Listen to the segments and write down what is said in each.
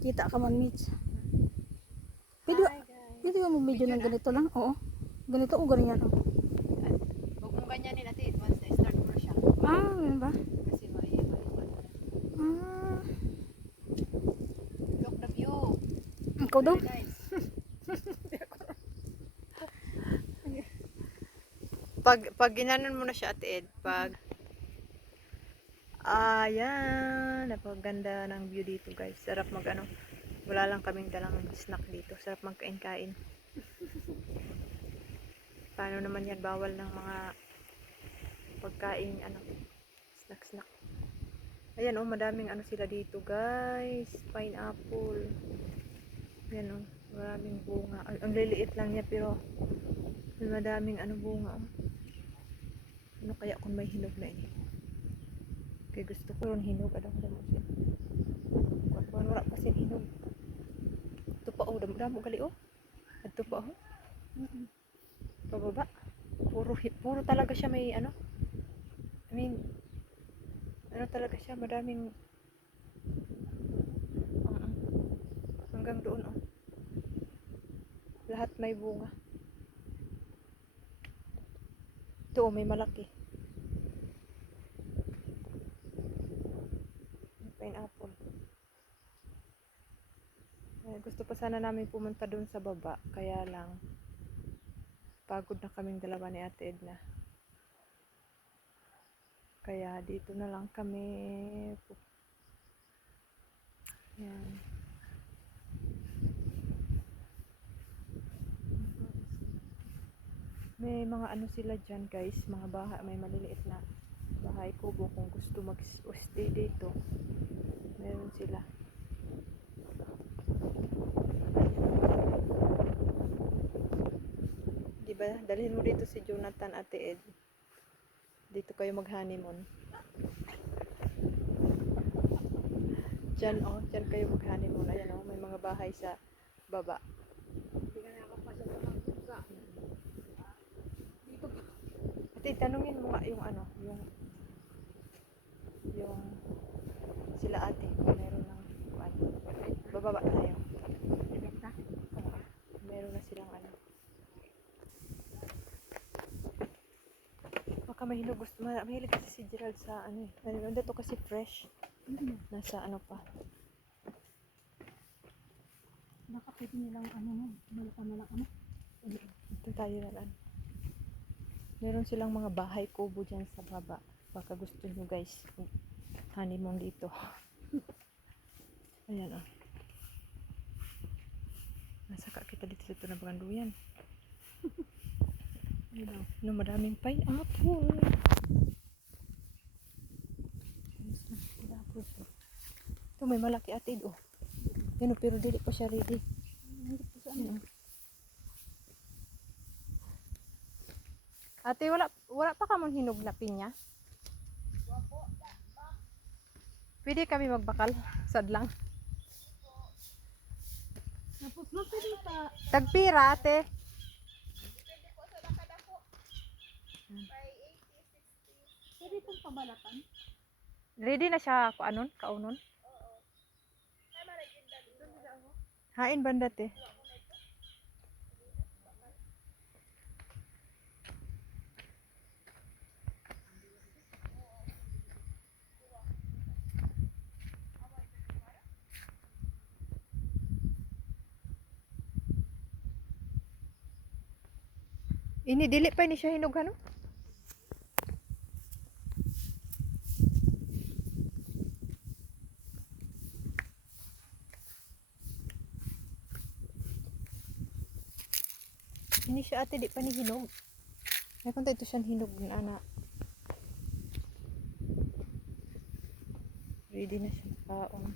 Kita ka man, Mitch. Video, Hi guys. video mo video ng ganito lang. Oo. Ganito o ganyan. Oh. Huwag mong ganyanin natin once na-start mo siya. Ganun ba? Kasi maiwan. Ah, Look the view. ikaw daw. Very nice. Pag ginanon mo na siya at Ed, ayan, napaganda ng view dito guys. Sarap mag ano, wala lang kaming dalang snack dito. Sarap magkain-kain. Paano naman yan, bawal ng mga pagkain, ano, snack. Ayan oh, madaming ano sila dito guys. Pineapple. Ayan oh, maraming bunga. Ang liliit lang niya pero may madaming ano bunga oh. Ano kaya kung may hinog na ini? Kaya gusto ko yung hinog. Adang damo siya. Kung wala kasi hinog. Ito pa oh, damo gali oh. Ito pa oh. Pababa. Puro talaga siya may ano. I mean, ano talaga siya, madaming hanggang doon oh. Lahat may bunga. Ito oh, may malaki. Pineapple. Gusto pa sana namin pumunta doon sa baba, kaya lang pagod na kaming dalawa ni Ate Edna. Kaya dito na lang kami. Yan. May mga ano sila dyan guys, mga bahay, may maliliit na bahay kubo kung gusto mag-stay dito. Meron sila. Diba, dalhin mo dito si Jonathan, Ate Ed. Dito kayo mag-honeymoon. Diyan oh, diyan kayo mag-honeymoon. Ayan oh, may mga bahay sa baba. Hindi ka nakapasok sa pagbuka. Ate, tanungin mo nga yung ano, yung sila ate, kung meron ng ano. Bababa tayo. Meron na silang ano. Baka mahinog, mahilig kasi si Gerald sa ano eh. Nandito kasi fresh. Nasa ano pa. Baka pwede nilang ano mo. Balikan na lang ano. Ito tayo na lang. Meron silang mga bahay kubo dyan sa baba. Baka gusto nyo guys honeymoon dito. Ayan oh. Nasaka kita dito sa Tunabangan yan. No, maraming pineapple. Ito may malaki atid oh. Yan oh, pero dili pa siya ready. Yan, oh. Ate, wala pa ka mong hinog na pinya? Pwede kami magbakal, sadlang. Tapos pwede pa. Tagpira, ate. Pwede itong pabalatan. Ready na siya kaunon? Hain banda te. Ini dili pa ni siya hinog ano? Ini siya ate, di pa ni hinog. Ay kung ito siyang hinog na ana. Ready na siya kaon.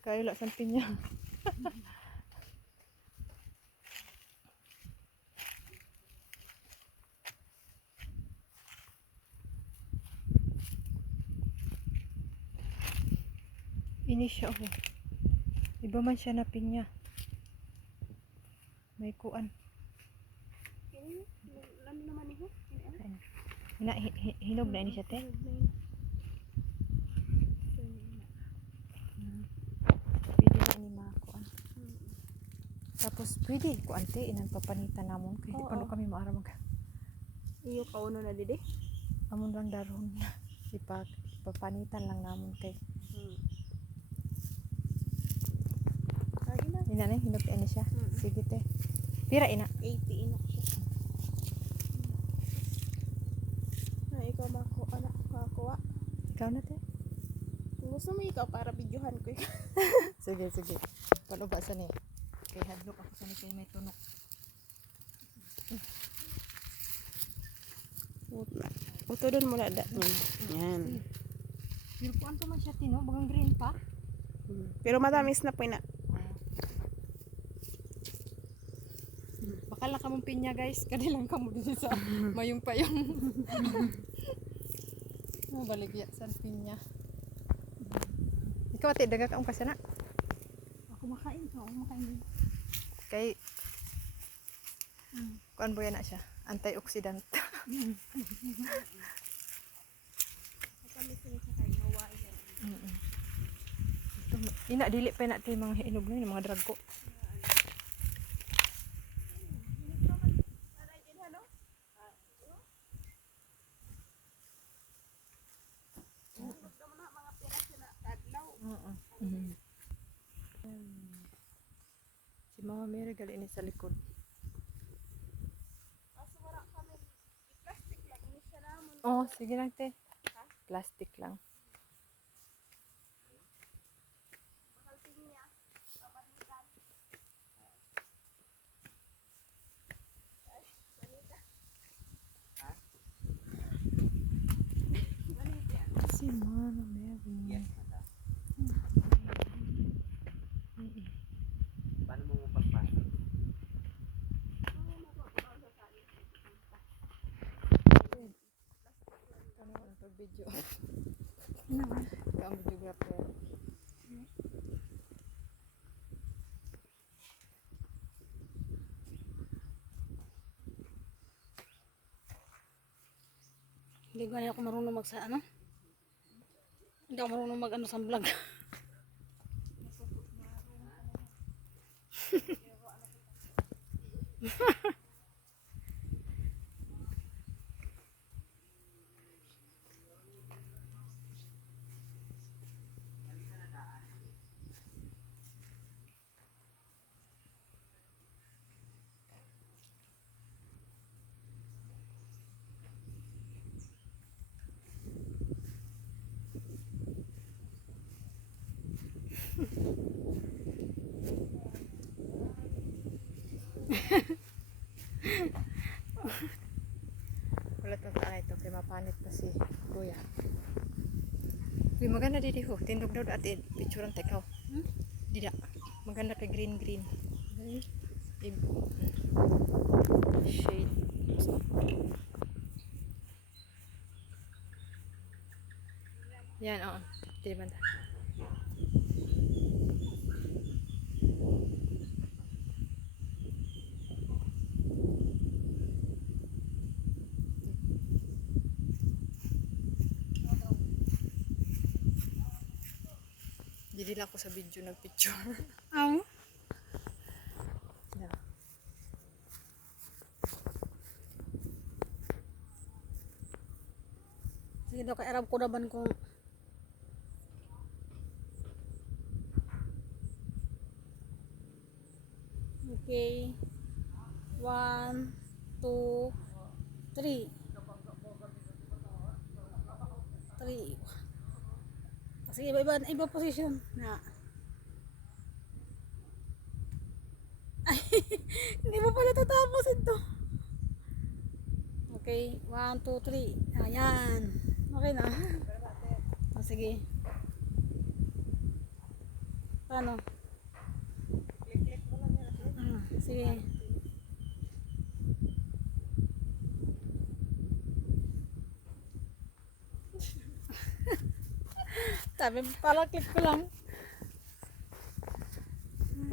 Kahila sampin niya. Ini siya oh. Iba man siya na pinya. May kuan. Ayun, lami naman niyo. Hinog na ini siya, te. Pwede na ini makuan. Tapos pwede ko ante inan papanitan namon kay Oo. paano kami maara mag Iyo kauno na didi. amon lang daron. Papanitan lang namon kay Ay na. ina na hinog na ini siya. Sige te. Pira ina. 80 inok siya. Na ikaw mako anak makakuha. Ikaw na te. Kung gusto mo ikaw para videohan ko ikaw. Sige sige. Paano ba sa ni? Kay hadlok ako sa ni kay may tunok. Utodon mo na da. Yan. Pero kuan to man siya tino, bagang green pa. Pero matamis na po na. Bakal na kamong pinya guys, kanilang kamo dito sa mayong payong. Baligya sa pinya. Ikaw ate daga ka kasi na. Ako makain ka, ako makain. Kay kuan boya na siya, antioxidant. Matamis na siya kay Hawaii yan. Ina dili pa na ti mga hinog na mga dragko. Si Mama Mary gali ini sa likod. Oh, sige lang te. Plastic lang. Si Mama Mary. Paano mo mapagpasok? Ano ang pag-video? Ang videographer. Hindi ko ako marunong ano? Hindi ako marunong mag ano sa vlog. Wala ta sa ito kay mapanit pa si Kuya. Uy, maganda didi ho. Tindog daw dati picturean ta ikaw. Dida. Maganda kay green. Shade. Yan, oo. Di ba? Hindi lang ako sa video nagpicture. Aw. Yeah. Sige daw kay Arab ko naman kung okay. 1, 2, 3. 3. Sige, iba position na. Ay, hindi mo pala tatapos ito. Okay, 1, 2, 3. Ayan. Okay na. O, sige. Paano? Sige. Sabi, pala click ko lang.